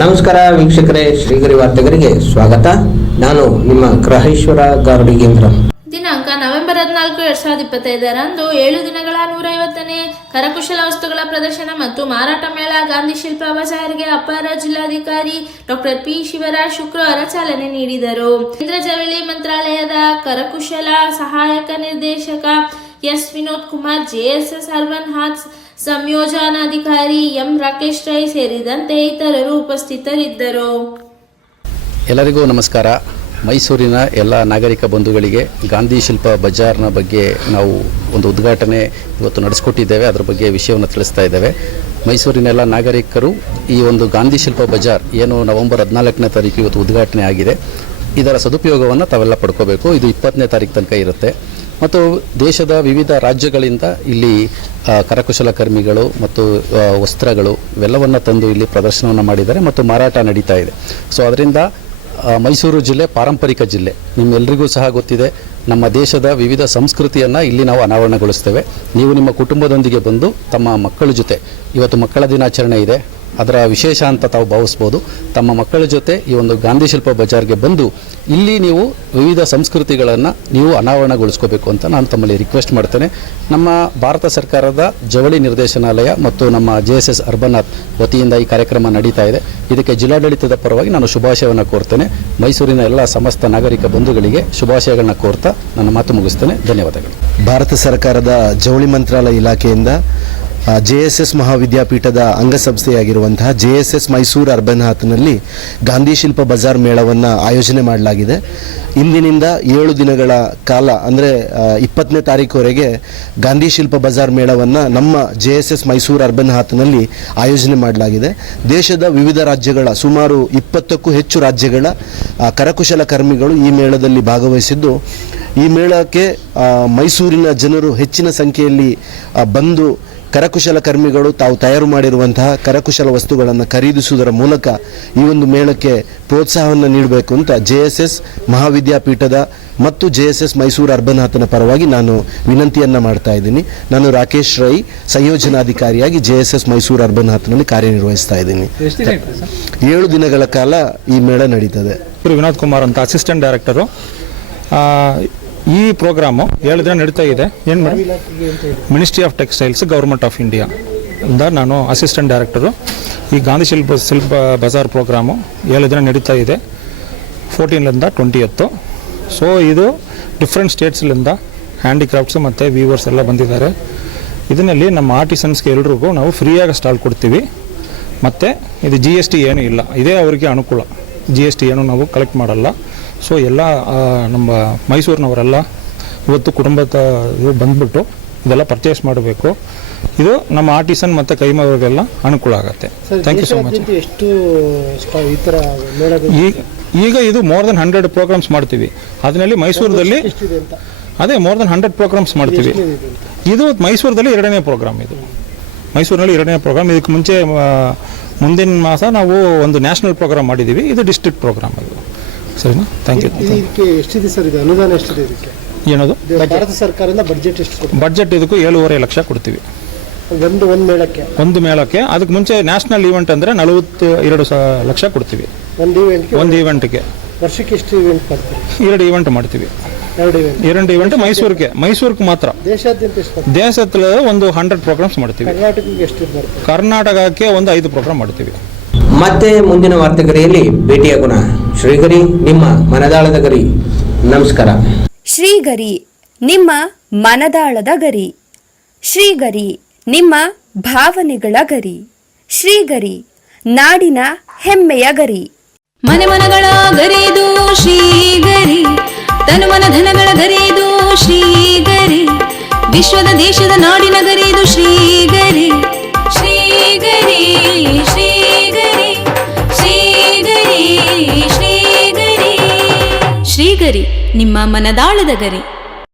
ನಮಸ್ಕಾರ ವೀಕ್ಷಕರೇ, ಶ್ರೀಗರಿ ವಾರ್ತೆಗರಿಗೆ ಸ್ವಾಗತ. ನಾನು ನಿಮ್ಮ ಗ್ರಹೇಶ್ವರ ಗಾರ್ಡಿಗೇಂದ್ರ. ದಿನಾಂಕ ನವೆಂಬರ್ 14, 2025ರಂದು 7 ದಿನಗಳ 150ನೇ ಕರಕುಶಲ ವಸ್ತುಗಳ ಪ್ರದರ್ಶನ ಮತ್ತು ಮಾರಾಟ ಮೇಳ ಗಾಂಧಿ ಶಿಲ್ಪ ಬಜಾರ್ಗೆ ಅಪರ ಜಿಲ್ಲಾಧಿಕಾರಿ ಡಾಕ್ಟರ್ ಪಿ ಶಿವರಾಜ್ ಶುಕ್ರವಾರ ಚಾಲನೆ ನೀಡಿದರು. ಕೇಂದ್ರ ಜವಳಿ ಮಂತ್ರಾಲಯದ ಕರಕುಶಲ ಸಹಾಯಕ ನಿರ್ದೇಶಕ S Vinod Kumar, JSS urban Haats ಸಂಯೋಜನಾಧಿಕಾರಿ ಎಂ ರಾಕೇಶ್ ರೈ ಸೇರಿದಂತೆ ಇತರರು ಉಪಸ್ಥಿತರಿದ್ದರು. ಎಲ್ಲರಿಗೂ ನಮಸ್ಕಾರ. ಮೈಸೂರಿನ ಎಲ್ಲ ನಾಗರಿಕ ಬಂಧುಗಳಿಗೆ ಗಾಂಧಿ ಶಿಲ್ಪ ಬಜಾರ್ನ ಬಗ್ಗೆ ನಾವು ಒಂದು ಉದ್ಘಾಟನೆ ಇವತ್ತು ನಡೆಸಿಕೊಟ್ಟಿದ್ದೇವೆ. ಅದರ ಬಗ್ಗೆ ವಿಷಯವನ್ನು ತಿಳಿಸ್ತಾ ಇದ್ದೇವೆ. ಮೈಸೂರಿನ ಎಲ್ಲ ನಾಗರಿಕರು ಈ ಒಂದು ಗಾಂಧಿ ಶಿಲ್ಪ ಬಜಾರ್ ಏನು ನವೆಂಬರ್ 14ನೇ ತಾರೀಕು ಇವತ್ತು ಉದ್ಘಾಟನೆ ಆಗಿದೆ, ಇದರ ಸದುಪಯೋಗವನ್ನು ತಾವೆಲ್ಲ ಪಡ್ಕೋಬೇಕು. ಇದು 20ನೇ ತಾರೀಕು ತನಕ ಇರುತ್ತೆ ಮತ್ತು ದೇಶದ ವಿವಿಧ ರಾಜ್ಯಗಳಿಂದ ಇಲ್ಲಿ ಕರಕುಶಲ ಕರ್ಮಿಗಳು ಮತ್ತು ವಸ್ತ್ರಗಳು ಇವೆಲ್ಲವನ್ನು ತಂದು ಇಲ್ಲಿ ಪ್ರದರ್ಶನವನ್ನು ಮಾಡಿದ್ದಾರೆ ಮತ್ತು ಮಾರಾಟ ನಡೀತಾ ಇದೆ. ಸೊ ಅದರಿಂದ ಮೈಸೂರು ಜಿಲ್ಲೆ ಪಾರಂಪರಿಕ ಜಿಲ್ಲೆ. ನಿಮ್ಮೆಲ್ಲರಿಗೂ ಸಹ ಗೊತ್ತಿದೆ, ನಮ್ಮ ದೇಶದ ವಿವಿಧ ಸಂಸ್ಕೃತಿಯನ್ನು ಇಲ್ಲಿ ನಾವು ಅನಾವರಣಗೊಳಿಸ್ತೇವೆ. ನೀವು ನಿಮ್ಮ ಕುಟುಂಬದೊಂದಿಗೆ ಬಂದು ತಮ್ಮ ಮಕ್ಕಳ ಜೊತೆ, ಇವತ್ತು ಮಕ್ಕಳ ದಿನಾಚರಣೆ ಇದೆ, ಅದರ ವಿಶೇಷ ಅಂತ ತಾವು ಭಾವಿಸ್ಬೋದು, ತಮ್ಮ ಮಕ್ಕಳ ಜೊತೆ ಈ ಒಂದು ಗಾಂಧಿ ಶಿಲ್ಪ ಬಜಾರ್ಗೆ ಬಂದು ಇಲ್ಲಿ ನೀವು ವಿವಿಧ ಸಂಸ್ಕೃತಿಗಳನ್ನು ನೀವು ಅನಾವರಣಗೊಳಿಸ್ಕೋಬೇಕು ಅಂತ ನಾನು ತಮ್ಮಲ್ಲಿ ರಿಕ್ವೆಸ್ಟ್ ಮಾಡ್ತೇನೆ. ನಮ್ಮ ಭಾರತ ಸರ್ಕಾರದ ಜವಳಿ ನಿರ್ದೇಶನಾಲಯ ಮತ್ತು ನಮ್ಮ ಜೆಎಸ್ಎಸ್ ಅರ್ಬನ್ ಹಾತ್ ವತಿಯಿಂದ ಈ ಕಾರ್ಯಕ್ರಮ ನಡೀತಾ ಇದೆ. ಇದಕ್ಕೆ ಜಿಲ್ಲಾಡಳಿತದ ಪರವಾಗಿ ನಾನು ಶುಭಾಶಯವನ್ನು ಕೋರ್ತೇನೆ. ಮೈಸೂರಿನ ಎಲ್ಲ ಸಮಸ್ತ ನಾಗರಿಕ ಬಂಧುಗಳಿಗೆ ಶುಭಾಶಯಗಳನ್ನ ಕೋರ್ತಾ ನನ್ನ ಮಾತು ಮುಗಿಸ್ತೇನೆ. ಧನ್ಯವಾದಗಳು. ಭಾರತ ಸರ್ಕಾರದ ಜವಳಿ ಮಂತ್ರಾಲಯ ಇಲಾಖೆಯಿಂದ ಜೆಎಸ್ಎಸ್ ಮಹಾವಿದ್ಯಾಪೀಠದ ಅಂಗಸಂಸ್ಥೆಯಾಗಿರುವಂತಹ ಜೆಎಸ್ಎಸ್ ಮೈಸೂರು ಅರ್ಬನ್ ಹಾತ್ನಲ್ಲಿ ಗಾಂಧಿ ಶಿಲ್ಪ ಬಜಾರ್ ಮೇಳವನ್ನು ಆಯೋಜನೆ ಮಾಡಲಾಗಿದೆ. ಇಂದಿನಿಂದ 7 ದಿನಗಳ ಕಾಲ ಅಂದರೆ 20ನೇ ತಾರೀಕುವರೆಗೆ ಗಾಂಧಿ ಶಿಲ್ಪ ಬಜಾರ್ ಮೇಳವನ್ನು ನಮ್ಮ ಜೆಎಸ್ಎಸ್ ಮೈಸೂರು ಅರ್ಬನ್ ಹಾತ್ನಲ್ಲಿ ಆಯೋಜನೆ ಮಾಡಲಾಗಿದೆ. ದೇಶದ ವಿವಿಧ ರಾಜ್ಯಗಳ ಸುಮಾರು 20ಕ್ಕೂ ಹೆಚ್ಚು ರಾಜ್ಯಗಳ ಕರಕುಶಲ ಕರ್ಮಿಗಳು ಈ ಮೇಳದಲ್ಲಿ ಭಾಗವಹಿಸಿದ್ದು, ಈ ಮೇಳಕ್ಕೆ ಮೈಸೂರಿನ ಜನರು ಹೆಚ್ಚಿನ ಸಂಖ್ಯೆಯಲ್ಲಿ ಬಂದು ಕರಕುಶಲ ಕರ್ಮಿಗಳು ತಾವು ತಯಾರು ಮಾಡಿರುವಂತಹ ಕರಕುಶಲ ವಸ್ತುಗಳನ್ನು ಖರೀದಿಸುವುದರ ಮೂಲಕ ಈ ಒಂದು ಮೇಳಕ್ಕೆ ಪ್ರೋತ್ಸಾಹವನ್ನು ನೀಡಬೇಕು ಅಂತ ಜೆಎಸ್ಎಸ್ ಮಹಾವಿದ್ಯಾಪೀಠದ ಮತ್ತು ಜೆಎಸ್ಎಸ್ ಮೈಸೂರು ಅರ್ಬನ್ ಹಾತ್ನ ಪರವಾಗಿ ನಾನು ವಿನಂತಿಯನ್ನು ಮಾಡ್ತಾ ಇದ್ದೀನಿ. ನಾನು ರಾಕೇಶ್ ರೈ, ಸಂಯೋಜನಾಧಿಕಾರಿಯಾಗಿ ಜೆಎಸ್ಎಸ್ ಮೈಸೂರು ಅರ್ಬನ್ ಹಾತ್ನಲ್ಲಿ ಕಾರ್ಯನಿರ್ವಹಿಸ್ತಾ ಇದ್ದೀನಿ. 7 ದಿನಗಳ ಕಾಲ ಈ ಮೇಳ ನಡೀತದೆ. ವಿನೋದ್ ಕುಮಾರ್ ಅಂತ ಅಸಿಸ್ಟೆಂಟ್ ಡೈರೆಕ್ಟರು. ಈ ಪ್ರೋಗ್ರಾಮು 7 ದಿನ ನಡೀತಾ ಇದೆ. ಏನು madam? Ministry of textiles, government of India ಇಂದ ನಾನು ಅಸಿಸ್ಟೆಂಟ್ ಡೈರೆಕ್ಟರು. ಈ ಗಾಂಧಿ ಶಿಲ್ಪ ಬಜಾರ್ ಪ್ರೋಗ್ರಾಮು 7 ದಿನ ನಡೀತಾ ಇದೆ, 14ರಿಂದ 20th. ಸೊ ಇದು ಡಿಫ್ರೆಂಟ್ ಸ್ಟೇಟ್ಸ್ಲಿಂದ ಹ್ಯಾಂಡಿಕ್ರಾಫ್ಟ್ಸು ಮತ್ತು ವೀವರ್ಸ್ ಎಲ್ಲ ಬಂದಿದ್ದಾರೆ. ಇದರಲ್ಲಿ ನಮ್ಮ ಆರ್ಟಿಸನ್ಸ್ಗೆ ಎಲ್ರಿಗೂ ನಾವು ಫ್ರೀಯಾಗಿ ಸ್ಟಾಲ್ ಕೊಡ್ತೀವಿ. ಮತ್ತು ಇದು GST ಏನೂ ಇಲ್ಲ, ಇದೇ ಅವರಿಗೆ ಅನುಕೂಲ. GST ಏನು ನಾವು ಕಲೆಕ್ಟ್ ಮಾಡಲ್ಲ. ಸೊ ಎಲ್ಲ ನಮ್ಮ ಮೈಸೂರಿನವರೆಲ್ಲ ಇವತ್ತು ಕುಟುಂಬದ ಬಂದ್ಬಿಟ್ಟು ಇದೆಲ್ಲ ಪರ್ಚೇಸ್ ಮಾಡಬೇಕು. ಇದು ನಮ್ಮ ಆರ್ಟಿಸನ್ ಮತ್ತು ಕೈಮವರಿಗೆಲ್ಲ ಅನುಕೂಲ ಆಗುತ್ತೆ. Thank you so much. ಈಗ ಇದು ಮೋರ್ ದೆನ್ 100 ಪ್ರೋಗ್ರಾಮ್ಸ್ ಮಾಡ್ತೀವಿ. ಅದರಲ್ಲಿ ಮೈಸೂರಲ್ಲಿ ಅದೇ ಮೋರ್ ದೆನ್ 100 ಪ್ರೋಗ್ರಾಮ್ಸ್ ಮಾಡ್ತೀವಿ. ಇದು ಮೈಸೂರದಲ್ಲಿ 2ನೇ ಪ್ರೋಗ್ರಾಮ್. ಇದು ಮೈಸೂರಿನಲ್ಲಿ 2ನೇ ಪ್ರೋಗ್ರಾಮ್. ಇದಕ್ಕೆ ಮುಂಚೆ ಮುಂದಿನ ಮಾಸ ನಾವು ಒಂದು ನ್ಯಾಷನಲ್ ಪ್ರೋಗ್ರಾಮ್ ಮಾಡಿದ್ದೀವಿ. ಇದು ಡಿಸ್ಟ್ರಿಕ್ಟ್ ಪ್ರೋಗ್ರಾಮ್. ಅದು ಸರಿನಾ? Thank you. ಇದಕ್ಕೆ ಎಷ್ಟಿದೆ ಸರ್? ಇದು ಅನುದಾನ ಎಷ್ಟಿದೆ ಇದಕ್ಕೆ? ಏನದು? ಭಾರತ ಸರ್ಕಾರದಿಂದ ಬಡ್ಜೆಟ್ ಎಷ್ಟು? ಬಡ್ಜೆಟ್ ಇದಕ್ಕೂ 7.5 ಲಕ್ಷ ಕೊಡ್ತೀವಿ ಒಂದು ಮೇಳಕ್ಕೆ. ಅದಕ್ಕೆ ಮುಂಚೆ ನ್ಯಾಷನಲ್ ಈವೆಂಟ್ ಅಂದರೆ 42 ಲಕ್ಷ ಕೊಡ್ತೀವಿ ಒಂದು ಈವೆಂಟ್ಗೆ. ವರ್ಷಕ್ಕೆ ಎಷ್ಟು ಈವೆಂಟ್ ಮಾಡ್ತೀವಿ? 2 ಈವೆಂಟ್ ಮಾಡ್ತೀವಿ. 2 ಈವೆಂಟ್ ಮೈಸೂರಿಗೆ ಮಾತ್ರ. ದೇಶದ ಒಂದು 100 ಪ್ರೋಗ್ರಾಮ್ಸ್ ಮಾಡ್ತೀವಿ. ಕರ್ನಾಟಕಕ್ಕೆ ಒಂದು 5 ಪ್ರೋಗ್ರಾಮ್ ಮಾಡ್ತೀವಿ. ಮತ್ತೆ ಮುಂದಿನ ವಾರ್ತೆಗರಿಯಲ್ಲಿ ಭೇಟಿಯಾಗೋಣ. ಶ್ರೀಗರಿ, ನಿಮ್ಮ ಮನದಾಳದ ಗರಿ. ನಮಸ್ಕಾರ. ಶ್ರೀಗರಿ, ನಿಮ್ಮ ಮನದಾಳದ ಗರಿ. ಶ್ರೀಗರಿ, ನಿಮ್ಮ ಭಾವನೆಗಳ ಗರಿ. ಶ್ರೀಗರಿ, ನಾಡಿನ ಹೆಮ್ಮೆಯ ಗರಿ. ಮನೆ ಮನಗಳ ಗರಿದು ಶ್ರೀಗರಿ, ತನು ಮನ ಧನಗಳ ಗರಿದು ಶ್ರೀಗರಿ, ವಿಶ್ವದ ದೇಶದ ನಾಡಿನ ಗರಿದು ಶ್ರೀಗರಿ. ಶ್ರೀಗರಿ ಶ್ರೀಗರಿ ಶ್ರೀಗರಿ ಶ್ರೀಗರಿ ಶ್ರೀಗರಿ, ನಿಮ್ಮ ಮನದಾಳದ ಗರಿ.